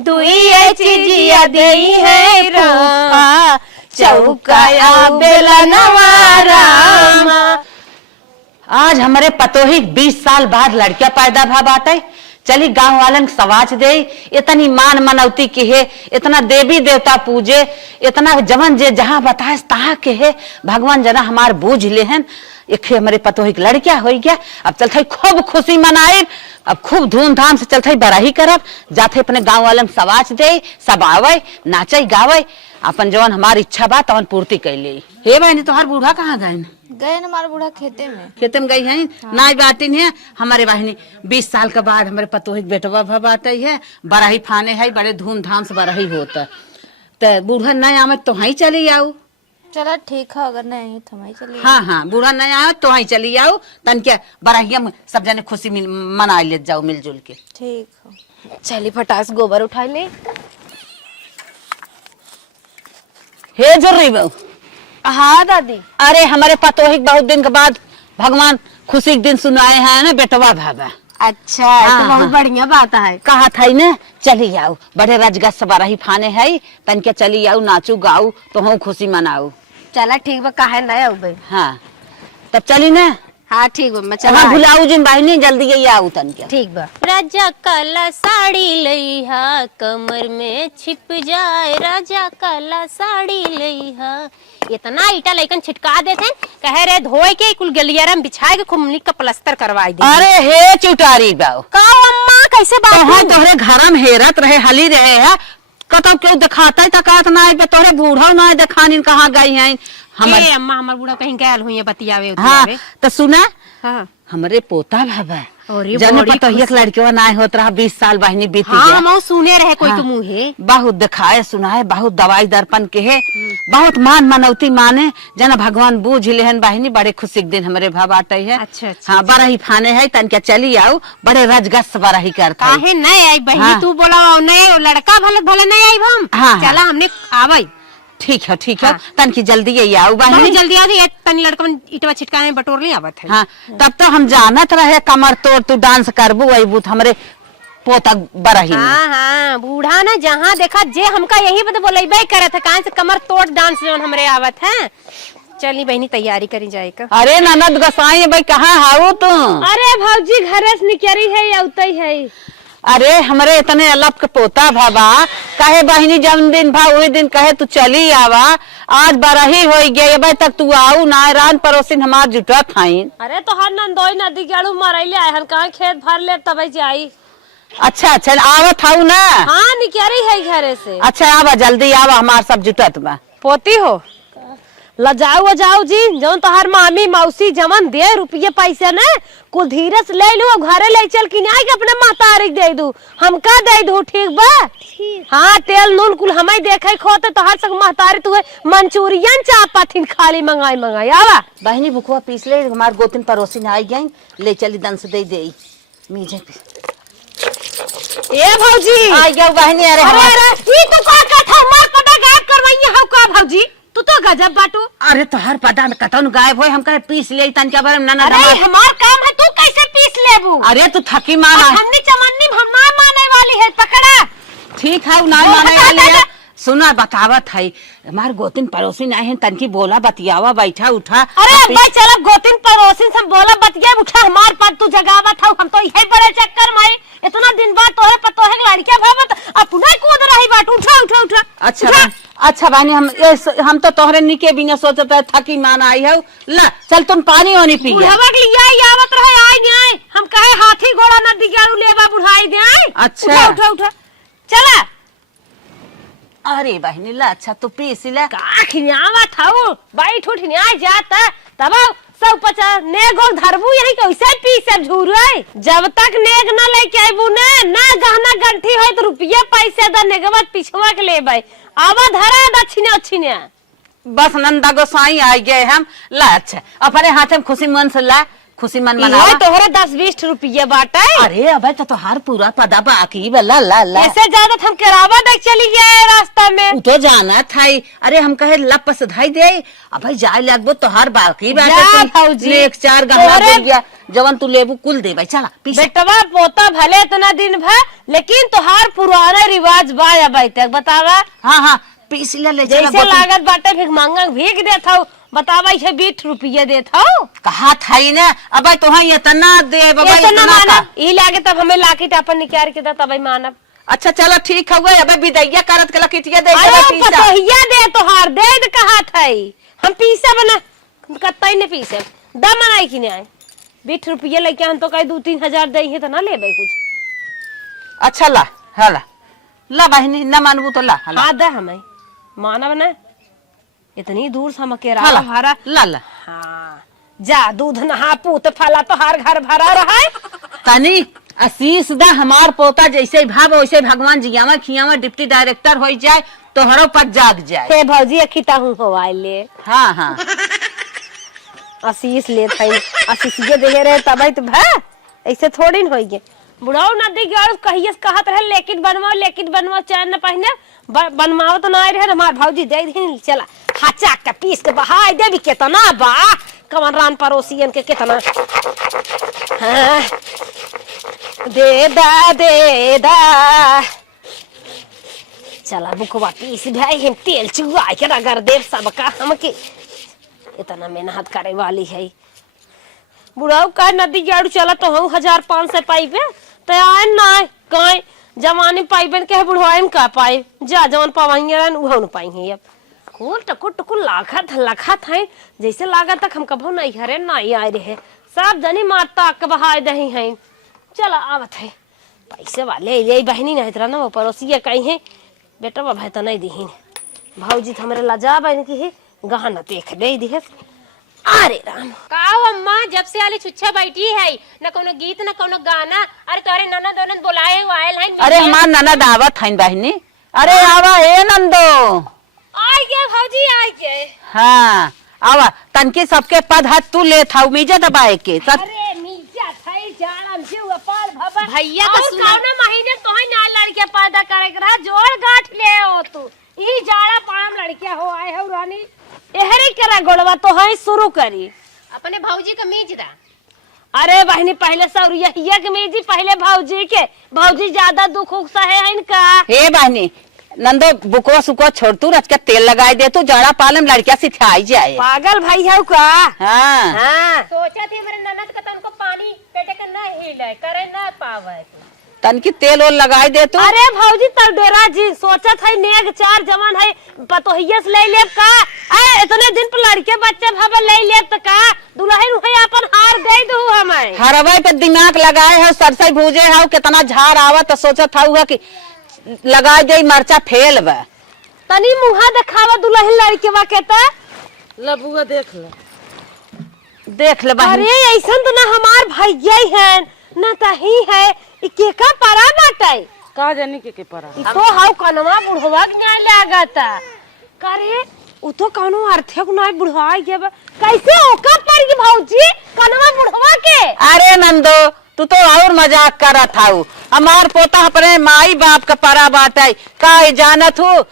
दुई चीजिया देई है रामा चौकाया बेला नवारामा। आज हमारे पतोही 20 साल बाद लड़किया पैदा भा बाटे। चली गांव वालन सवाच दे, इतनी मान मनौती की है, इतना देवी देवता पूजे, इतना जवन जे जहां बताए तहा के है भगवान जना हमार बूझ ले हैं। एक हमारे पतोही लड़किया हो गया। अब चलते खूब खुशी मनाए, अब खूब धूमधाम से चलते बराही करब, जाते अपने गांव वालन सवाच दे, सब आवे नाचे गावे, अपन जवन हमारी इच्छा बा तवन पूर्ति कैले। हे बहनी तोहार बूढ़ा कहाँ गए? गए न हमारा बूढ़ा खेते में। खेते में गई है। हाँ। नाई बाटिन है हमारे बहनी 20 साल के बाद हमारे पतोही बेटवा बाटे है, बराही फाने है, बड़े धूमधाम से बराही होता। तो बूढ़ा नहीं आवे तो वहीं चली आओ। चला ठीक है, अगर नहीं तो वहीं चली। हाँ हाँ, बूढ़ा नहीं आवे तो वहीं चली आओ, तन क्या बराहिया में सब जने खुशी मना ले जाओ मिलजुल के। ठीक है, चली फटास गोबर उठा ले। हे जरूरी बहू। हाँ दादी। अरे हमारे पतोही बहुत दिन के बाद भगवान खुशी के दिन सुनाए हैं ना बेटवा भाभा। अच्छा हाँ, तो बहुत बढ़िया बात है। कहा था ना चली आओ, बड़े राजगढ़ से बराही फाने है, तन के चली आओ, नाचू गाओ तो हम खुशी मनाओ। चला ठीक बा, काहे ना आओ भाई। हाँ तब चली ना। हाँ ठीक बा, मैं चला। भुलाऊ जिन बहनी जल्दी आओ तन के। ठीक बा। राजा काला साड़ी लईहा कमर में छिप जाए, राजा काला साड़ी लईहा। इतना ईटा लइकन छिटका देते हैं, कहे रे धोए के कुल गलियारा में बिछाए के खूब निक का प्लास्टर करवाई दे। अरे हे चुटारी बाऊ का अम्मा कैसे बात तो तोहरे घर में हेरत रहे हली रहे है, कतौ क्यों दिखाता है तकात ना है, तोहरे बूढ़ा ना दिखानी कहाँ गई है हमारे अम्मा हमार बूढ़ा कहीं गैल हुई है बतियावे। हाँ तो सुना। हाँ हमरे पोता भाभा अरे जन पतोहिया लड़कियों ना होत रहा 20 साल बहनी बीती हाँ, गया। हम सुने रहे कोई हाँ, के मुँहे बहुत दिखाए सुनाए, बहुत दवाई दर्पण के है, बहुत मान मनौती माने जना भगवान बूझ लेहन बहनी। बड़े खुशी के दिन हमारे भाबाटे है। अच्छा, अच्छा, हाँ बराही फाने है, तन क्या चली आओ, बड़े रजगस बराही करता है। काहे नहीं आई बहनी। हाँ। तू बोला नहीं लड़का भले भले नहीं आई हम। हाँ, चला हमने आवई। ठीक है ठीक है। हाँ। तन की जल्दी ये आओ बहुत बहनी। जल्दी आ गई, तनी लड़का इटवा छिटकाने बटोर नहीं आवत है। हाँ तब तो हम जानत रहे कमर तोड़ तू डांस करबू वही बूथ हमरे पोता बराही में। हाँ हाँ, बूढ़ा ना जहाँ देखा जे हमका यही बता बोले करे थे, कहाँ से कमर तोड़ डांस जो हमरे आवत है। चली बहनी तैयारी करी जाए का। अरे ननद गोसाई भाई कहाँ हाउ तू? अरे भौजी घरे से निकली है या उतई है। अरे हमरे इतने अलग के पोता भाबा कहे बहनी जन्मदिन भा वही दिन कहे तू चली आवा, आज बराही हो गया भाई तक तू आऊ ना रान पड़ोसिन हमार जुटा खाइन। अरे तो हर नंदोई नदी गेड़ू मरैले आए हन, कहाँ खेत भर ले तब जाई। अच्छा अच्छा आवत हाउ ना। हाँ निकली है घरे से। अच्छा आवा जल्दी आवा, हमार सब जुटत बा। पोती हो लजाऊ जाओ जी, जौन तोहार मामी मौसी जमन दे रुपये पैसे ने कुल धीरे से ले लू, घरे ले चल कि नहीं के अपने महतारी दे दू, हमका दे दू। ठीक बा। हाँ तेल नून कुल हमें देखे खोते तोहार संग महतारी तू मंचूरियन चापाथिन खाली मंगाई मंगाई। आवा बहनी भुखवा पीस ले, हमार गोतिन पड़ोसिन आई गई, ले चली दन से दे दे मीजे ए भौजी आई गई बहनी। अरे ई तो का था मार पटा गायब करवाई हौ का भौजी, तू तो गजब बाटू। अरे तोहर पता कतन गायब होय, हम कहे पीस ले तन क्या बारे में ना। अरे हमार काम है, तू कैसे पीस लेबू? अरे तू थकी माना। हमने चवन्नी हम ना माने वाली है, पकड़ा। ठीक है ना माने वाली है। सुना बतावत है, हमार गोतिन पड़ोसिन आए हैं, तन की बोला बतियावा बैठा उठा। अरे भाई चलो गोतिन पड़ोसिन से बोला बतिया उठा, हमार पर तू जगावत हौ, हम तो यही बड़े चक्कर में इतना दिन बाद तोहरे पतोहे लड़किया भावत अपना कूद रही बाट। उठा उठा उठा। अच्छा अच्छा बहनी हम तो तोहरे निके बिना सोचते है, थकी मान आई है। ला चल तुम पानी वानी पिया। बुढ़ावा के लिए आवत रहे आई नहीं, हम कहे हाथी घोड़ा नदी गाड़ू लेबा बुढ़ाई दे। अच्छा उठा उठा उठा चला। अरे बहनी ला अच्छा तू पीस ला। का खियावा थाऊ बैठ उठ न्याय जाता तब सब पचा नेगो धरबू यही कैसे पीसे झूरे। जब तक नेग न लेके आईबू ने ना गहना गंठी होय तो रुपया पैसे द नेगवा पिछवा के लेबै। आवा धरा दक्षिण अच्छिने बस नंदा गोसाई आ गए हम। ला अच्छा अपने हाथ में खुशी मन से ला खुशी मन ये मनावा। तोहरे 10-20 रुपये बाटे। अरे अबे तो तोहार पूरा पदा बाकी बल्ला ला ला। ऐसे ज्यादा तो हम केरावा देख चली गए रास्ता में। उ तो जाना था ही। अरे हम कहे लप सधाई दे अबे जाए लगबो तोहार बाकी जा बाटे। भौजी। एक 4 गहना तोहरे- दे गया जवन तू लेबू कुल दे भाई चला पीछे। बेटवा पोता भले इतना दिन भर, लेकिन तोहार पुराना रिवाज बा अभी तक बतावा। हाँ हाँ पीस ले चला। जैसे लागत बाटे फिर मांगा भीग देत हूँ। बतावा ये 20 रुपये देत हूँ। कहा था ही ना अबे तोहा इतना दे बाबा इतना इतना माना का। ई लागे तब हमें लाकिट अपन निकाल के तब मानब। अच्छा चलो ठीक है अबे विदैया करत के लकिटिया दे अरे चला पीसा। पतोहिया दे तोहार दे कहा थई हम पीसा बना कतई ने पीसे दम मनाई कि नहीं 20 रुपये लेके हम तो कहीं 2-3 हजार दे तो ना लेबे कुछ। अच्छा ला हाला ला बहनी न मानबू तो ला हाला हाँ दे हमें मानब ना इतनी दूर से हम केरा हाला भरा। ला ला हाँ जा दूध नहा पूत फला तो हर घर भरा रहा है। तनी आशीष दा हमार पोता जैसे भाव वैसे भगवान जियावा खियावा डिप्टी डायरेक्टर हो जाए तोहरो पर जाग जाए। हे भौजी अखिता हूँ हवाई ले हाँ हाँ आशीष ले थई आशीष ये दे रहे तब तो भा ऐसे थोड़ी न होइए। बुढ़ाओ ना दी गया कहिए कहत रहे लेकिन बनवाओ चैन न पहने बनवाओ तो ना रहे हमार भौजी दे दी चला हाचा के पीस के बहाई देवी केतना बा कमन रान पड़ोसियन के केतना। हाँ दे दा चला बुकवा पीस भाई हम तेल चुआ के रगड़ देव सबका हमके इतना मेहनत करे वाली है। बुढ़ाऊ का नदी गाड़ू चला तो हम 1500 पाइबे तो आए ना कहीं जवानी पाइबे के बुढ़वाई का पाई जा जवान पावाइए उहो न पाई अब कुल टकुल लखत है जैसे लागत तक हम कभो नहीं हरे नहीं आए रहे सब जनी मारता के बहाय दही है। चला आवत है पैसे वाले यही बहनी नहीं तरह ना वो पड़ोसी कहीं है बेटा बाबा तो नहीं दीही भौजी तो हमारे लजा बहन की है गहना देख दे दी है। अरे राम काओ अम्मा जब से आली छुच्छा बैठी है न कोनो गीत न कोनो गाना। अरे तोरे ननद बोलाए आयल है। अरे हमार ननद आवत है बहनी। अरे आवा हे नंदो आई गए भौजी आई गए। हाँ आवा तनकी सबके पद हाथ तू ले था मीजा दबाए के अरे मीजा थई जाड़म जीव पार भबा भैया का और सुना कौन महीने तो ही ना लड़के पैदा करे के रहा जोड़ गांठ ले हो तू ई जाड़ा पाम लड़किया हो आए हो रानी एहरे करा गोड़वा तो है शुरू करी अपने भौजी का मीज दा। अरे बहनी पहले सौरिया के मीजी पहले भौजी ज्यादा दुख उख सहे है इनका। हे बहनी नंदो बुको सुको छोड़ तू रच के तेल लगाई दे तू जड़ा पालम लड़किया सिखाई जाए। पागल भाई है का। हाँ हाँ सोचा थी मेरे ननद का तनको पानी पेटे के ना हिले करे ना पावे तनकी तेल ओल लगाई दे तू। अरे भौजी तर डेरा जी सोचा था नेग 4 जवान है पतोहिया से ले लेब का इतने दिन पर लड़के बच्चे भावे ले लेब त का दुल्हन है अपन हार दे दू हमें। हरवाई पे दिमाग लगाए है सरसई भूजे है कितना झाड़ आवत तो सोचत था कि लगाई दे मरचा फेल बा तनी मुहा दिखावा दुल्हन लड़के बा के त लबुआ देख ले बहनी। अरे ऐसन तो ना हमार भैया है ना तही है ई के का परा बाटे का जानी के परा ई तो हाउ कनवा बुढ़वा के लागता करे उ तो कोनो अर्थे को नहीं बुढ़वा के कैसे ओका पर की भौजी कनवा बुढ़वा के। अरे नंदो तू तो और मजाक करत हाउ हमार पोता अपने माई बाप का परा बात है का जानत हूँ।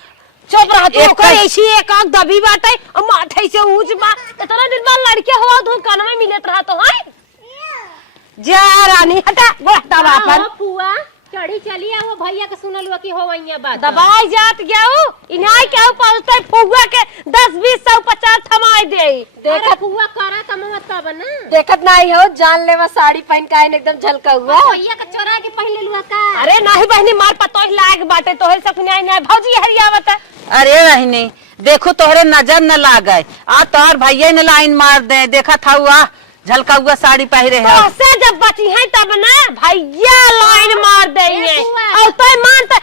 चुप रह तू एक ओकर ऐसी एक आंख दबी बाटे और माथे से ऊंच बा इतना दिन बाद लड़के हुआ तो कनवा मिलत रहा तो है जा रानी हटा गोटा बापन फुआ चढ़ी चली आ वो भैया के सुनल हुआ कि हो वही बात दबाई जात गया इन्हाई क्या पहुंचते फुआ के 10-20 100 50 थमाई दे देखा फुआ करा कमवा तब ना देखत नहीं हो जान लेवा साड़ी पहन के आइन एकदम झलका हुआ। भैया का चोरा के पहले लुआ का। अरे नहीं बहनी मार पतो लाग बाटे तोहर सब न्याय नहीं भौजी हरिया बता। अरे रहनी देखो तोहरे नजर न लागे आ तोहर भैया ने लाइन मार दे देखा था हुआ झलका हुआ साड़ी पहरे है से जब बची है तब ना भैया लाइन मार देंगे और तो मानते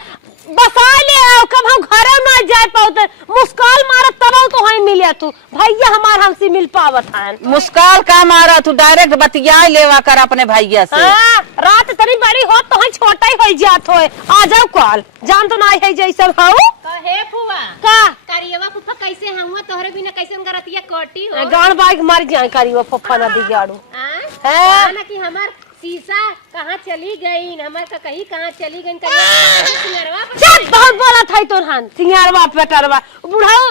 बसा ले कब हम घरे ना जाए पाते मुस्काल मारत तब तो है मिले तू भैया हमार हमसे मिल पावत है। मुस्काल का मारा तू डायरेक्ट बतिया लेवा कर अपने भैया से। हाँ, रात तनी बड़ी हो तो है छोटा ही हो जात हो आ जाओ कॉल जान तो नहीं है जैसे हाउ कहे फुआ का कारियवा फुफा कैसे हुआ तोहरे बिना कैसे उनका रतिया कटी हो गाड़ बाइक मार जाए करियो फप्पा ना दी गाड़ू हां ना कि हमार शीशा कहाँ चली गई हमार का कहीं कहाँ चली गई सिंगारवा चल बहुत बोला था तो हां सिंगारवा पेटरवा बुढ़ाओ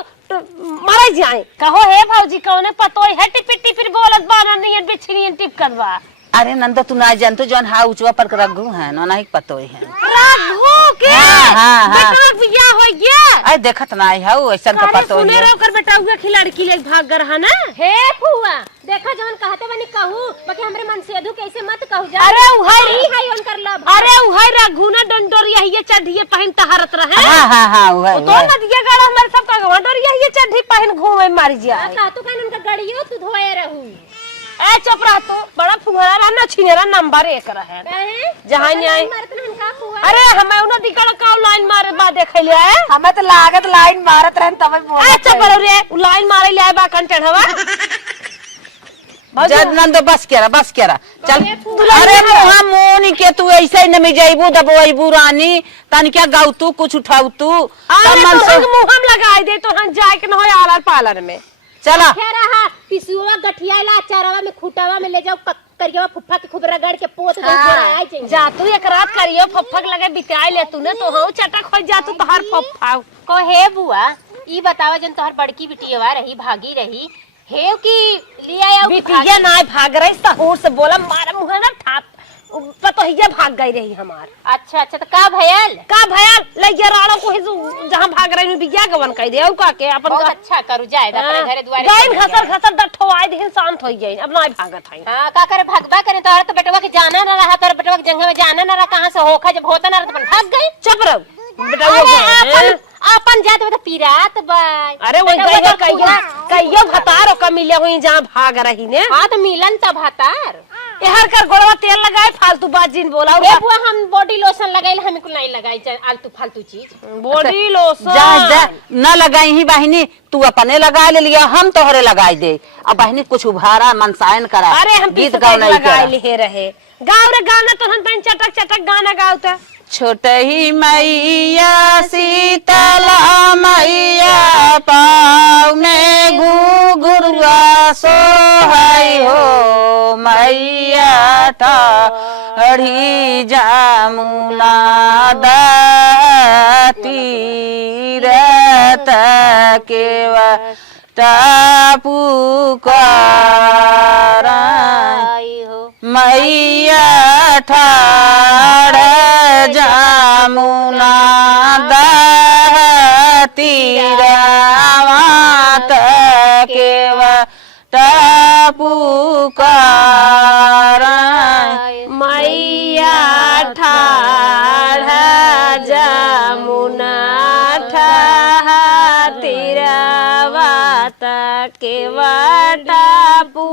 मारे जाए कहो हे भौजी कौने पतोई है टिपी टिपी बोलत बाना नहीं बिछड़ी टिप करवा अरे नंदा तू ना जानतो जौन हा उचवा पर रघु है ना नहीं पतोई है रघु के हां बेटा बियाह हो गया अरे देखत ना आई हाउ ऐसन का पतोई सुने रो कर बेटा हुआ खिलाड़ी की ले भाग गर है ना हे फुआ देखा जवन कहते बनी कहू बाकी हमरे मन से अधु कैसे मत कहू जा अरे उहाई हाय उन कर लब अरे उहाई रघु ना डंडोरिया ये चढ़िए पहन तहरत रहे हां वही तो ना दिया गाड़ा हमारे सब का डंडोरिया ये चढ़ी पहन घूमे मारी जा का तू कहन उनका गड़ियो तू धोए रहू ए चुप रह तू बड़ा फुहरा रहना छिनेरा नंबर 1 रहे काहे जहां न्याय मारत न का फुआ अरे हमें उन दिकड़ का लाइन मारे बा देख लिया है हमें तो लागत लाइन मारत रहन तब बोल ए चुप रह रे उ लाइन मारे ले बा कन चढ़वा जद नंदो बस केरा चल अरे मुहा मोनी के तू ऐसे ही नमी जाइबू दबोइबू रानी तन क्या गाउ तू कुछ उठाऊ तू अरे तो मुंह हम लगाई दे तो हम जाए के न हो आलर पालन में चला फेरा हा पिसुआ गठियाला चारवा में खुटावा में ले जाओ करियवा फुफ्फा के खूब रगड़ के पोत दे आई चाहिए जा तू एक रात करियो फफक लगे बिताई ले तू ने तो हो चटक हो जा तू तोहर फफा को हे बुआ ई बतावा जन तोहर बड़की बिटियावा रही भागी रही हेव की लिया आया बिटिया ना भाग रही सहूर से बोला मारा मुंह ना ठाप पतोहिया भाग गई रही हमार अच्छा तो का भयल ले राड़ो को जहां भाग रही बिया गवन कह दे का के अपन बहुत अच्छा करू जाए अपने घरे द्वारे गाइन घसर डठवाई दिन शांत हो जाई अब ना भागत है हां का करे भगबा करे तोहर तो बेटवा के जाना ना रहा तोहर बेटवा के जंगल में जाना ना रहा कहां से होखा जब होता ना रहा तो भाग गई चुप रहो बेटा वो अपन जात में तो पीरात बा अरे वही गई कहियो भतार का मिले हुई जहां भाग रही ने हां तो मिलन तब भतार एहर कर गोड़वा तेल लगाए फालतू बात जिन बोला ए बुआ हम बॉडी लोशन लगाइल हम को नहीं लगाई आलतू फालतू चीज बॉडी लोशन जा न लगाई ही बहिनी तू अपने लगा ले लिया हम तोहरे लगाई दे अब बहिनी कुछ उभारा मनसायन करा अरे हम गीत गाओ नहीं लगाई ले रहे गाँव रे गाना तो हम तन चटक गाना गाओ छोटे ही मैया शीतला मैया पाव में घुघुरुआ सोहाई हो मैया ठाढ़ी जामुना तीरथ केवा टापू मैया ठाड़ जामुना तीरावात केवा टापू मैया ठाड़ जामुना तीरावात केवा टापू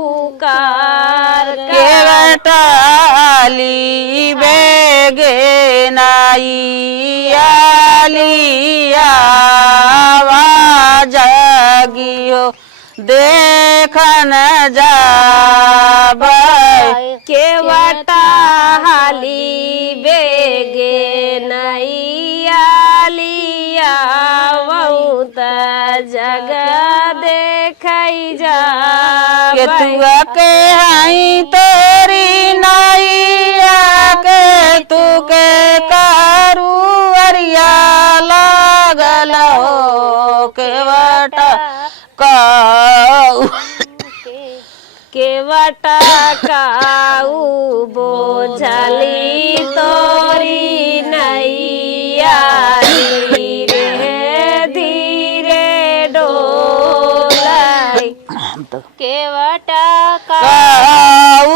केवटाली बेगे नाइया लिया जागियो देखन जाबै केवटाली बेगे नैया लिया बहुत जगह देखै जा केतुआ के हई तोरी नैया के तू के कारू अरिया लागल हो केवटा केवटा काऊ बोझली तोरी नैया धीरे धीरे डोलाई केवटा काऊ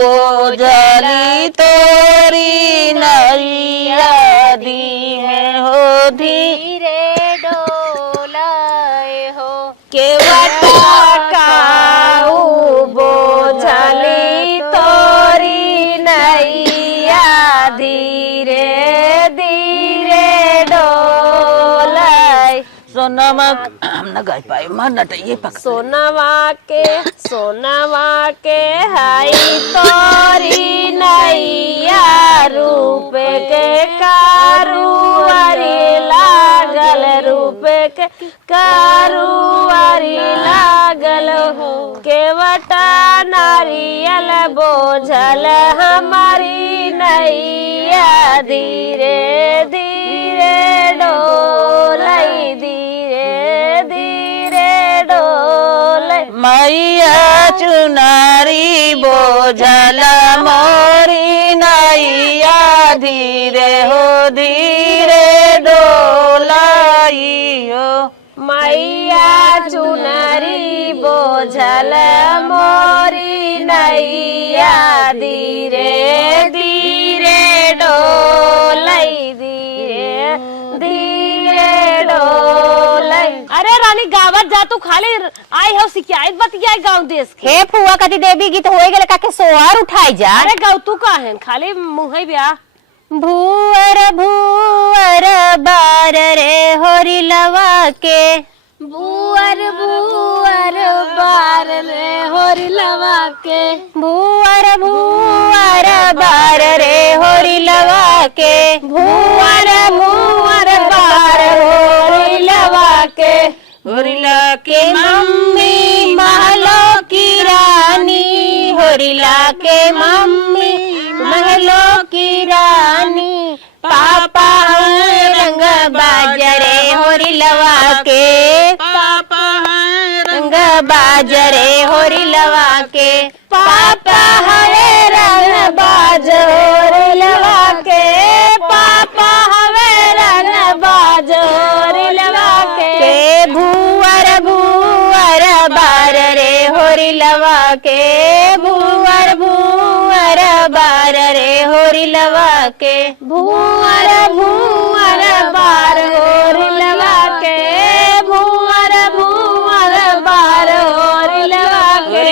बोझली तोरी नैया धीमे हो धीरे डोलाए हो केवटा काऊ बोझली तोरी नैया धीरे धीरे डोलाई सोनमा हम न गाय पाए मन नटइए पक सोनवा के हाई तोरी नैया रूप के कारू अरी लागल रूप के कारुआरी लागल हो केवटा नारियल बोझल हमारी नैया धीरे धीरे डोलई धीरे धीरे डोलई मैया चुनारी बोझल मोरी नैया धीरे हो धीरे डोलाई हो। मैया चुनरी बोझल मोरी नैया धीरे धीरे डोलई धीरे धीरे डोलई। अरे रानी गावत जा तू खाली आई हो शिकायत बतियाई गाँव देश के। हे फुआ कति देवी गीत होए गेले काके सोहर उठाई जा। अरे गाँव तू का है खाली मुँह ब्याह। भूअर भूअर बार रे होरी लवा के भूअर भूअर बार रे होरी लवा के भूअर भूअर बार रे होरी लवा के भूअर भूअर बार होरी लवा के होरिला के मम्मी महलो की रानी होरिला के मम्मी महलो की रानी पापा रंग बाजरे होरिलवा के पापा रंग बाजरे होरिलवा के पापा हरे रंग बाज होरिलवा के पापा हरे रंग बाज होरिलवा के भूअर भूअर बार रे होरिलवा के भूअर भूअर बार रे होरिलवा के भूअर भूअर बार होरिलवा के भूअर भूअर बार होरिलवा के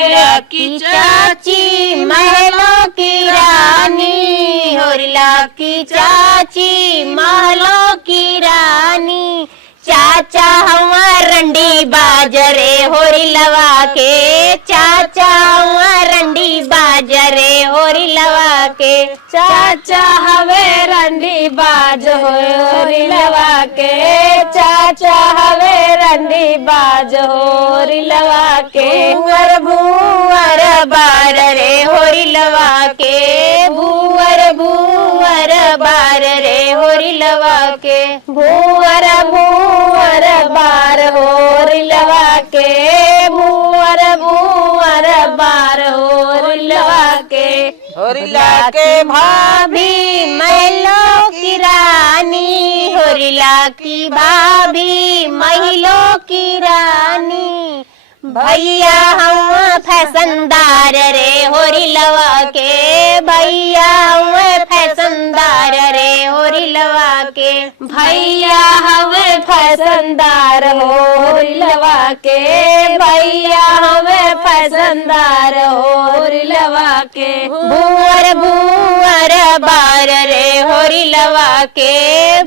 की चाची महलों की रानी होरिला की चाची महलों की रानी चाचा हमार रंडी बाजरे होरिलवा के चाचा हमार रंडी बाजरे होरिलवा के चाचा हवे रंडी बाज होरिलवा के चाचा हवे रंडी बाज होरिलवा के भूअर भूअर बार रे होरिलवा के भूअर भूअर बार रे होरिलवा के भूअर भूअर बार होरिलवा के भूअर भूअर बार होरिलवा के होरिला के भाभी महलों की रानी होरिला की भाभी महलों की रानी भैया हम फैशनदार रे होरिलवा के भैया हम फैशनदार रे होरिलवा के भैया हम फैशनदार होरिलवा के भैया हम फैशनदार होरिलवा के भूअर भूअर बार रे होरिलवा के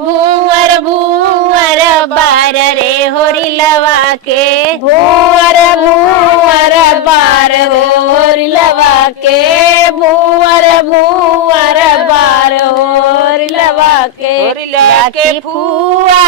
भूअर भूअर बार रे होरिलवा के भूअर भूअर बार होरिलवा के भूअर भूअर बार होरिलवा के होरिला के फुआ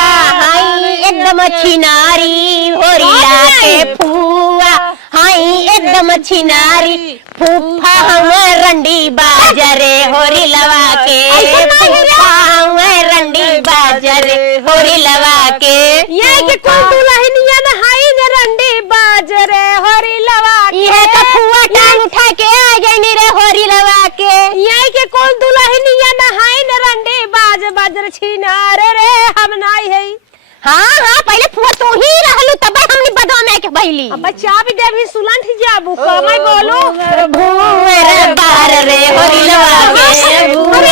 हाई एकदम छिनारी होरिला के फुआ हाई एकदम छिनारी फूफा हम रंडी बाजरे होरिलवा के फूफा हम रंडी बाजरे होरिलवा के ये के कोई दुल्हनिया न हाई न रंडी बाजरे होरिलवा के ये तो फुआ टांग उठा के आ गई रे होरिलवा के ये के कोई दुल्हनिया न हाई न रंडी बाजरे छिनारे रे हम नाई है। हाँ हाँ पहले फुआ तू ही रहलू तब हमनी बदवा में के बहिली अब बच्चा भी देवी सुलंठ जाबू कमाई बोलो भूअर बार रे होरिलवा के भूअर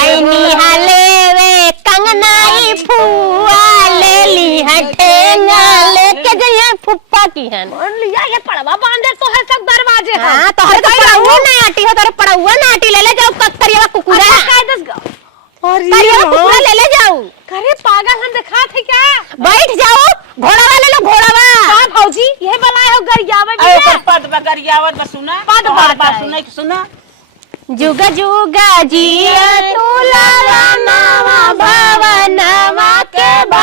आई निहाले वे कंगनाई फुआ ले ली हटेंगा लेके जइए फुप्पा की है मान लिया ये पड़वा बांधे तो है सब दरवाजे हां तोहरे तो पड़ाउआ ना आटी हो तोरे पड़ाउआ ना आटी ले ले जाओ कतरिया कुकुरा और करिया कुकुरा ले ले जाओ करे पागल हम दिखा थे क्या बैठ जाओ घोड़ावा ले लो घोड़ावा हां भौजी ये बनाए हो गरियावा भी ओकर पद बगरियावत बसुना पद बात सुनै सुना जुगा जुगा जिया तू लाला नावा भवनवा के बा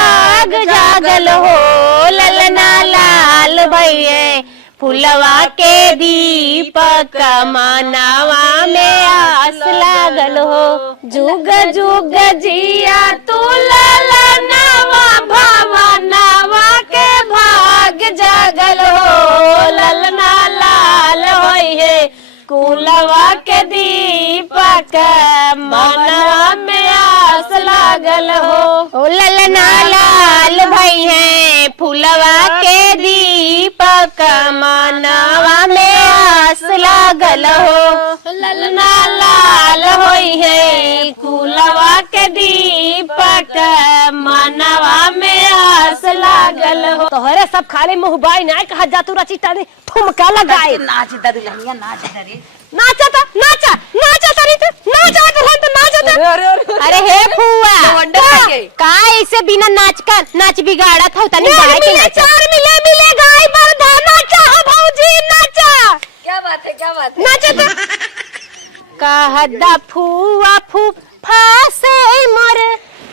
फुलवा के दीपक मनवा में आस लागल हो। जुग जुग जिया तू ललनवा भवनवा के भाग जागल हो। ललना लाल होई है कुलवा के दीपक मनवा में आस लागल हो। ओ ललना लाल भाई है फुलवा के दीपक मनवा में आस लागल हो। ललना लाल होई है कुलवा के दीपक मनवा में आस लागल हो। तोहरे सब खाली मुहबाई ना कहा जा तू रची तानी ठुमका लगाए। नाच दरुलनिया नाच दरे नाचा था नाचा तारी तू नाचा तो नाचा था। अरे हे फुआ का ऐसे बिना नाच बिगाड़ा था तनी गाय के नाच। चार मिले गाय बरधा नाचा हो भौजी नाचा। क्या बात है नाचा था। कहदा फुआ फूफा से मर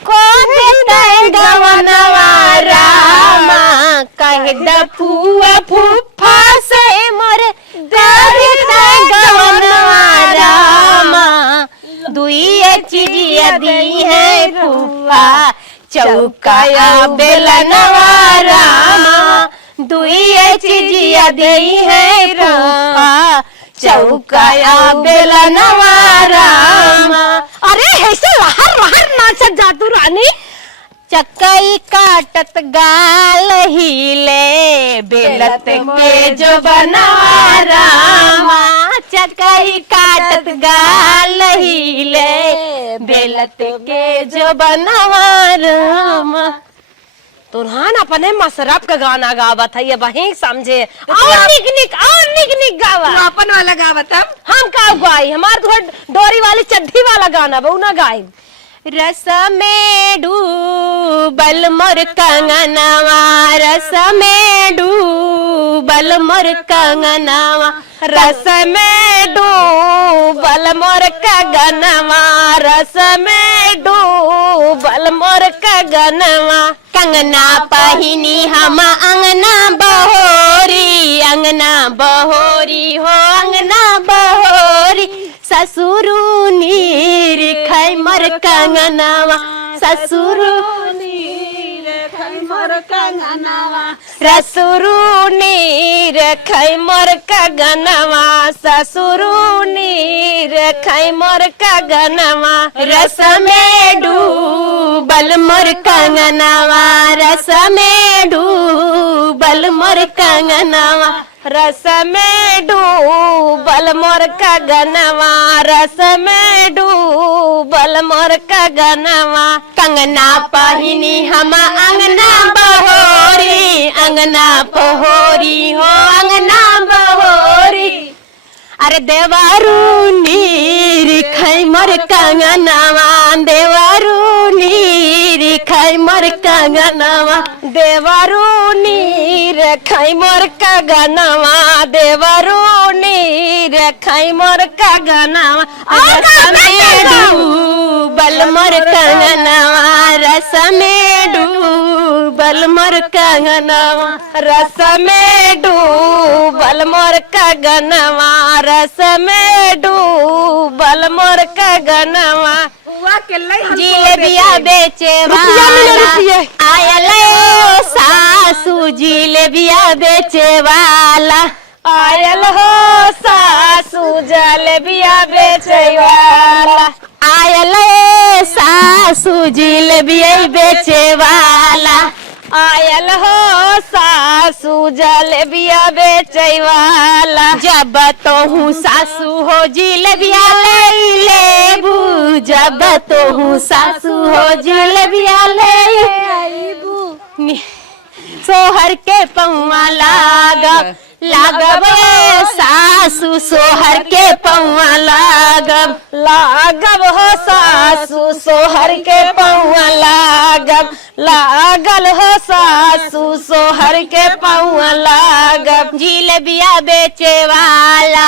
को देते गवनवा रामा। कहदा फुआ फूफा से मर देते गवनवा रामा। दुई चीजिया दी है फूफा चौकाया बेलनवा रामा। दुई चीजिया दी है फूफा चौकाया बेलनवा रामा। अरे ऐसे लहर नाचत जातू रानी। चकई काटत गाल हिले बेलत के जो बनवा रामा। चकई काटत गाल हिले बेलत के जो बनवा रामा। तुरहान अपने मसरफ का गाना गावत है ये वही समझे। और निक गावा अपन वाला गावत हम का गाई हमार तो डोरी वाली चड्ढी वाला गाना बहु ना गाई। रस में डूबल मोर कंगनवा रस में डूबल मोर कंगनवा। रस में डूबल मोर कंगनवा रस में डूबल मोर कंगनवा। कंगना पहिनी हम अंगना बहोरी हो अंगना बहोरी। ससुरु नीर खै मोर कंगनवा ससुरु ससुरु नीर खै मोर कंगनवा ससुरु नीर खै मोर कंगनवा। रस में डूबल मोर कंगनवा रस में डूबल मोर कंगनवा। रस में डूबल मोर कंगनवा रस में डूबल मोर कंगनवा। कंगना पहिनी हम अंगना बहोरी हो अंगना बहोरी। अरे देवारू नीर खै मोर कंगनवा देवारू नीर खै मोर कंगनवा। देवरू नीर खै मोर कंगनवा देवरू नीर खै मोर कंगनवा। रस में डूबल मोर कंगनवा रस में डूबल मोर कंगनवा। रस में डूबल मोर कंगनवा रस में डूबल मोर कंगनवा। जिलेबिया बेचे वाला आयल सासू जिलेबिया बेचे वाला। आयल हो सासू जलेबिया बेचे वाला। आयल सासू जिलेबिया बेचे वाला। आयल हो सासू जलेबिया बेचे वाला। जब तो हूँ सासू हो जिलेबिया लेबू जब तो हूँ सासू हो जिलेबिया लेबू। सोहर के पौआ लागब सासू सोहर के पौआ लागब हो सासू सोहर के पौआ लागल हो सासू सोहर के पौआ लागब। जिलेबिया बेचे वाला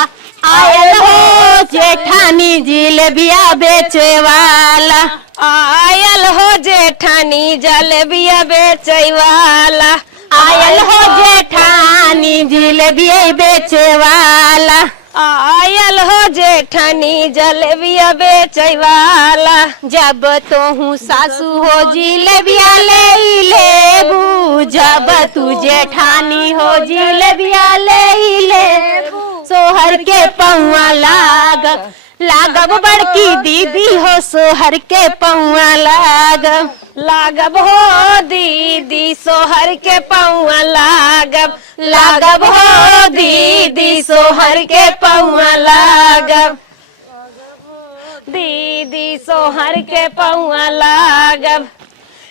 आयल हो जेठानी जिलेबिया बेचे वाला। आयल हो जेठानी जलेबिया बेचे वाला। आयल हो जेठानी जिलेबी बेचे वाला, आयल हो जेठनी जलेबिया बेचे वाला। जब तोहू सासू हो जिलेबिया ले लेबू, जब तू जेठानी हो जिलेबिया ले लेबू। सोहर के पौआ लागब बड़की दीदी हो, सोहर के पौआ लागब हो दीदी सोहर के पौआ लागब हो दीदी सोहर के पौआ लागब। दीदी सोहर के पौआ लागब।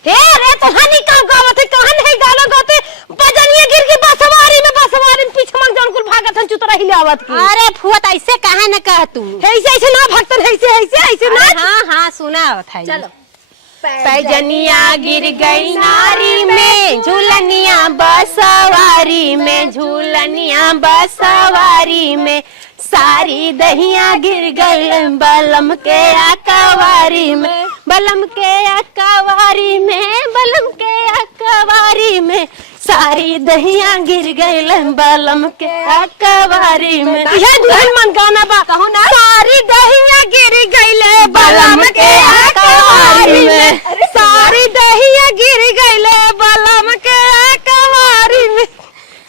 हे रे तो हनी का गावत है, कहां नहीं गाना गाते, बजनिया गिर के बसवारी में पीछे मंग जौन कुल भागत हन चुतरा हिलावत की। अरे फुआ ऐसे काहे न कह तू, ऐसे ना भक्तन ऐसे ना। हां सुना था। चलो पैजनिया गिर गई नारी में, झूलनिया बसवारी में, झूलनिया बसवारी में, सारी दहिया गिर गई बलम के अकवारी में, बलम के अकवारी में, बलम के अकवारी में, सारी दहिया गिर गई बलम के अकवारी में। यह दुल्हन मन गाना बा कहो ना। सारी दहिया गिर गई बलम के अकवारी में, सारी दहिया गिर गई बलम के अकवारी में।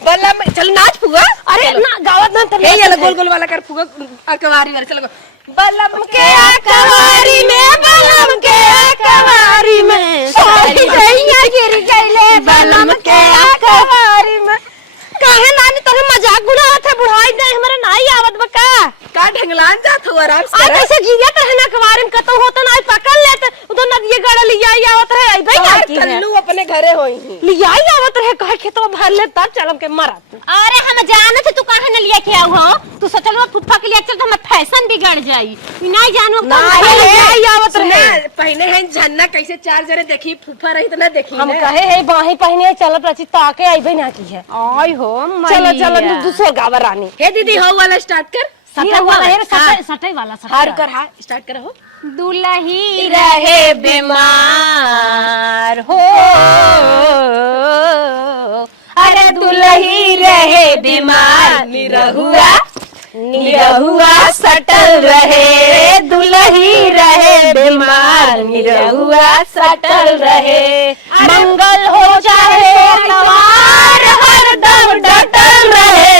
बल्ला में चल नाच फुगा। अरे ना गावत ना ये ये गोल गोल वाला कर फुगा अकवारी वाला चलो। बलम के अकवारी में, बलम के अकवारी में, सारी दहिया गिर गई बलम के अकवारी में। काहे नानी तोरे मजाक बुलावत है, बुढ़ाई दे हमरा नाई आवत बका का ढंगलान जात हो आराम से। आ कैसे गिरिया तहना अकवारी में कतो होत ना पकड़ लेते उधर नदिए गड़ा लिया आवत रहे आई भाई की है। कल्लू अपने घरे होई लिया आवत रहे कहे खेतवा भर ले तब चलम के मरा। अरे हम जानत है तू काहे न लिया के आऊ हो, तू सोचल फुफा के लिए चल तो हमर फैशन बिगड़ जाई। नहीं जानो नहीं आवत रहे। पहले है झन्ना कैसे चार जरे देखी फूफा रही तो ना देखी। हम कहे है बाही पहने चलत रची ताके आइबे ना की है। आई हो चलो चलो दूसरे गावा रानी। हे दीदी हो वाला स्टार्ट कर। सटे वाला हार कर हां स्टार्ट करो। दुलही रहे बीमार हो, अरे दुलही रहे बीमार, निरहुआ निरहुआ सटल रहे, दुलही रहे बीमार, निरहुआ सटल रहे। मंगल हो चाहे तवार हरदम डटल रहे,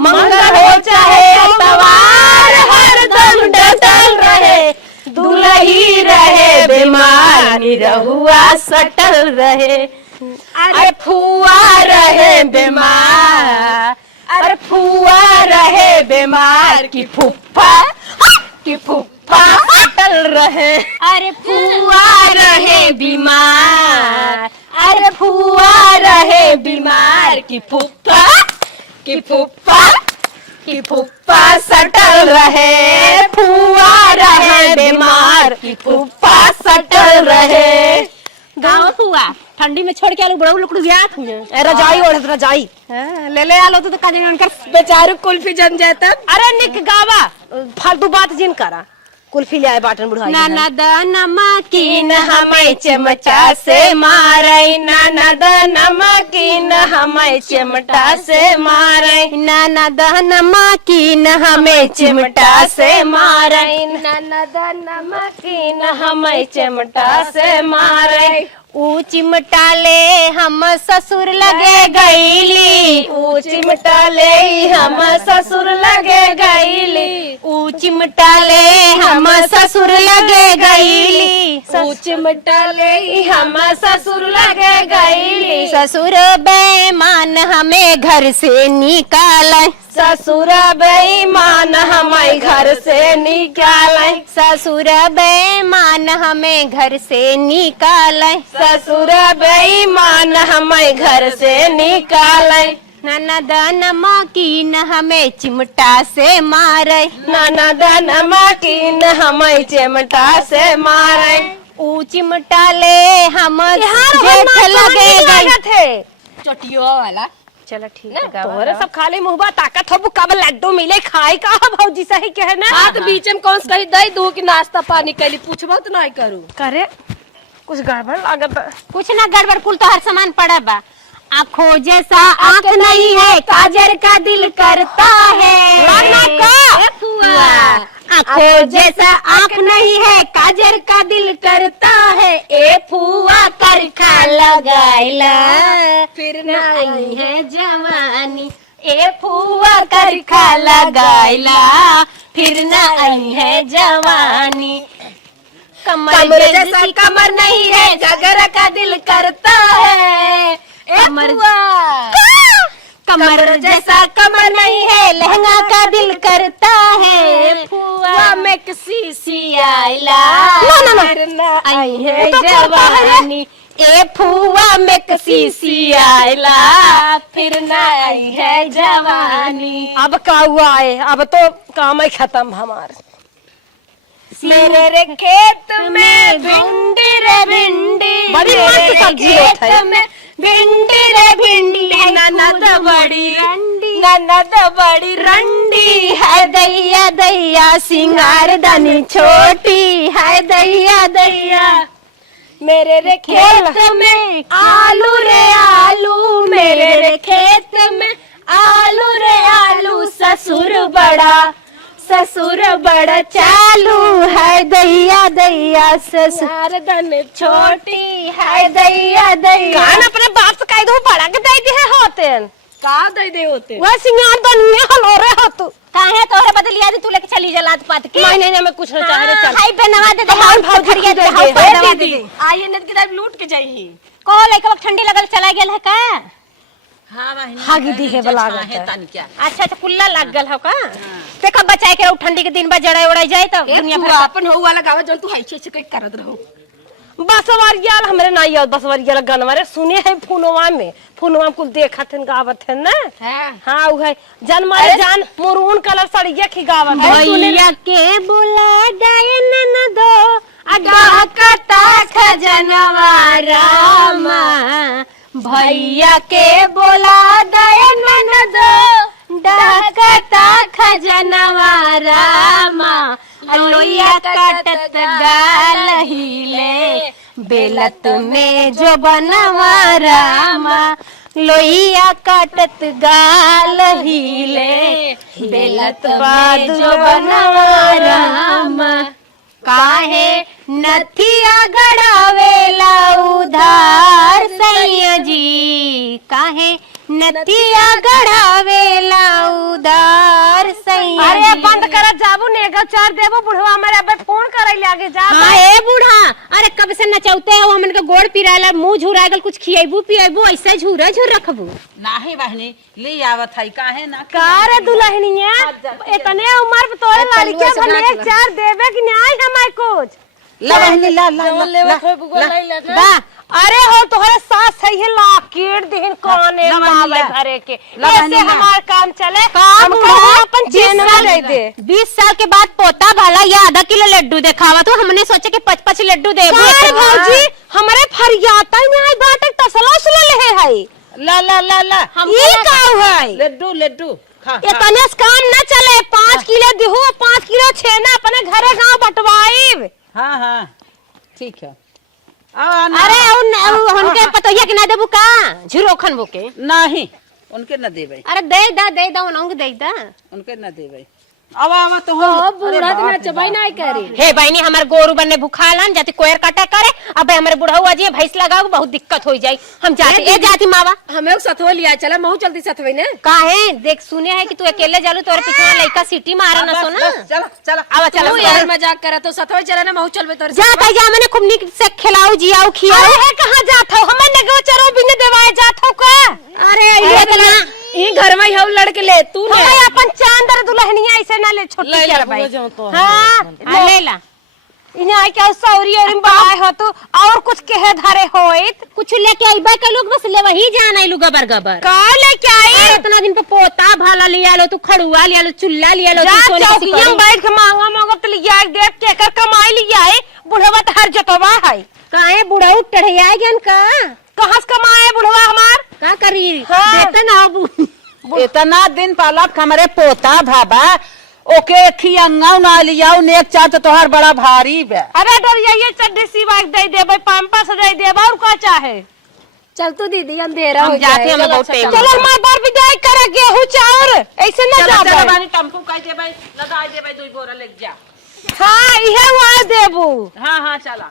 मंगल हो चाहे तवार हरदम डटल रहे, दुलही रहे बीमार, निरहुआ सटल रहे। अरे फुआ रहे बीमार, अरे फुआ रहे बीमार की फुफ्फा सटल रहे। अरे फुआ रहे बीमार, अरे फुआ रहे बीमार की फुफ्फा सटल रहे, फुआ रहे बीमार की फुफ्फा सटल रहे। गाँव फुआ ठंडी में छोड़ के आलू बड़ा लुकड़ू गया था। रजाई ओढ़त रजाई ले ले आलो तो काजे उनकर बेचारू कुल्फी जम जाता। अरे निक गावा फालतू बात जिन करा। कुल्फी ले आए बाटन बुढ़ाई। ननद नमकीन हमें चमचा से मारे, ननद नमकीन हमें चिमटा से मारे, ननद नमकीन हमें चिमटा से मारे, ननद नमकीन हमें चिमटा से मारे। ऊ चिमटा ले हम ससुर लगे गईली, ऊ चिमटा ले हम ससुर लगे गईली, ऊ चिमटा ले हम ससुर लगे गईली, ऊ चिमटा ले हम ससुर लगे गईली। ससुर बेईमान हमें घर से निकाले, ससुर बेईमान हमें घर से निकाले, ससुर बेईमान हमें घर से निकाले, ससुर बेईमान हमें घर से निकाले। ननद नमकीन हमें चिमटा से मारे, ननद नमकीन हमें चिमटा से मारे। ऊ चिमटा ले हम जेठ लगे गए थे चटियो वाला। चलो ठीक है। तोरे सब खाली मुहबा ताकत हो कब लड्डू मिले खाई का भौजी सही कहे ना। हां तो बीच में कौन सही दई दू कि नाश्ता पानी कैली पूछबो तो नहीं करू। करे कुछ गड़बड़ लागत। कुछ ना गड़बड़ कुल तो हर सामान पड़ा बा। आँखों जैसा आँख नहीं है, काजल का दिल करता है। ए फुआ, आँखों जैसा आँख नहीं है, काजल का दिल करता है। ए फुआ करखा लगाइला, फिर न आई है जवानी। ए फुआ करखा लगाइला, फिर न आई है जवानी। कमर जैसा कमर नहीं है, घगरा का दिल करता है। कमर कमर जैसा कमर नहीं है, लहंगा का दिल करता है। फुआ में किसी सी आइला, आई है जवानी। ए फुआ में किसी सी आइला, फिर न आई है जवानी। अब का हुआ है, अब तो काम ही खत्म हमार। मेरे रे खेत में भिंडी रे भिंडी, बड़ी मस्त सब्जी होत है। भिंडी रे भिंडी, ननद बड़ी रंडी, ननद बड़ी रंडी है। दैया दैया सिंगार दानी छोटी है। दैया दैया मेरे रे खेत में आलू रे आलू, मेरे रे खेत में आलू रे आलू। ससुर बड़ा चालू है। दैया दैया ससुर दन छोटी है। दैया दैया कान अपने बाप से कह दो, बड़ा के दे दे होते का दे दे होते वह सिंगार तो नहीं हलो रे हो तू। काहे तोहरे बदलिया तू लेके चली जा लात पात के। नहीं मैं कुछ ना चाह रहे। चल हाय पे नवा दे दे, हां भाव खड़िया दे, हां पे नवा दे दे। आइए नद के दाब लूट के जाई को लेके वक्त ठंडी लगल चला गेल है का। हां बहिनी हागी दी है बलागत है। अच्छा कुल्ला लग गल हो का। देखा बचाए के ठंडी के दिन बा जड़े उड़ाई जाए तो दुनिया भर अपन हो वाला गावा जन तू हाइचे से करत रहो। बसवरिया हमरे ना याद, बसवरिया गनवा रे सुने है फोनवा में कुल देखत हन गावत है ना। हां उ है जन मारे जान मरून कलर सड़िया की गावत है। भैया के बुला डायन न दो अगा कता खजनवा रामा। भैया के बोला डायन न दो डाकता खजनवा रामा। लोहिया काटत गाल हिले, बेलत में जो बनवा रामा। लोहिया काटत गाल हिले, बेलत में जो बनवा रामा। काहे नथिया गड़ावेला उधार सैया जी, काहे नथिया गड़ावेला उधार सैया। अरे बंद कर जाबू नेगा चार देबो बुढ़वा हमारे अबे फोन करई लागे जा। हां ए बूढ़ा, अरे कब से नचौते हो हमन के गोड़ पिराला मुंह झुरागल, कुछ खियबू पियबू ऐसे झूरा झूर रखबू। नाही बहनी ले आवत है काहे ना कार दुल्हनिया इतने उम्र में तोरे लड़के भले चार देबे कि नहीं हमारे कुछ। ला बहनी ला बा अरे हो तोहरे सास सही है लाकेट देहन काने मावे भरे के ऐसे हमार काम चले। हम अपन चैनल दे दे। 20 साल के बाद पोता भाला या आधा किलो लड्डू देखावा तो हमने सोचे कि 5-5 लड्डू देबू। अरे भौजी हमारे फरियाता नहीं बात तसला सुले ले है। ला ला ला ला ई का है लड्डू खा। इतने काम न चले। 5 किलो देहू, 5 किलो छेना अपने घरे गांव बटवाई। हां ठीक है। अरे उनके पतोहिया के ना देबू का झुरोखन बुके। नहीं उनके न देबे। अरे दे दा उनके दे दा उनके न देबे। आवा तो हो बूढ़ा तो नचबाई नहीं करे। हे बहनी हमार गोरू बनने भूखालन जाते कोयर काटा करे। अब हमारे बुढ़ऊ जी भैंस लगाओ बहुत दिक्कत हो जाई। हम जाते ए जाती मावा हमें सथवा लिया चला महू जल्दी सथवे ने। काहे देख सुने है कि तू अकेले जालू तोरे पीछे लइका सीटी मारे न सो ना। चला आवा चला यार मजाक करे तो सथवा चला ना महू चलबे तोरे। जाता जा मैंने खूब निक से खिलाओ जियाओ खियाओ। अरे कहां जात हो हम नगो चरो बिन देवाए जात हो का। अरे ये तना ई घर में हो लड़के ले तू ने अपन चांदर दुल्हनिया ऐसे ना ले छोटी कर भाई। हां ले ला इने आई क्या सौरी और बाय हो तो और कुछ कहे धरे होइत कुछ लेके आइबा के लोग बस ले वही जान आइलू गबर गबर का लेके आई। इतना दिन पे पोता भाला लिया लो तू खड़ुआ लिया लो चुल्ला लिया लो तू सोने की चौकियां बैठ के मांगा तो लिया देख के कर कमाई लिया है। बुढ़वा तो हर जतवा है। काहे बुढ़ऊ टढ़िया गन का कहां से कमाए बुढ़वा हमार का करी देते ना अब इतना दिन पालक हमारे पोता भाबा ओके खियंगा ना लियाओ नेक चाह तो तोहार बड़ा भारी बे। अरे डरिया ये चड्डी सिवा दे देबे, पंपा से दे देबे और का चाहे। चल तू दीदी अंधेरा हम हो जाते जाएगा। हमें बहुत टाइम चलो हमारे बार विदाई करा गेहूं चाउर ऐसे ना चलो जाबे। चलो बानी टम्पू कह दे भाई लगा दे भाई 2 बोरा ले जा। हाँ इहे वहाँ देबू। हाँ हाँ चला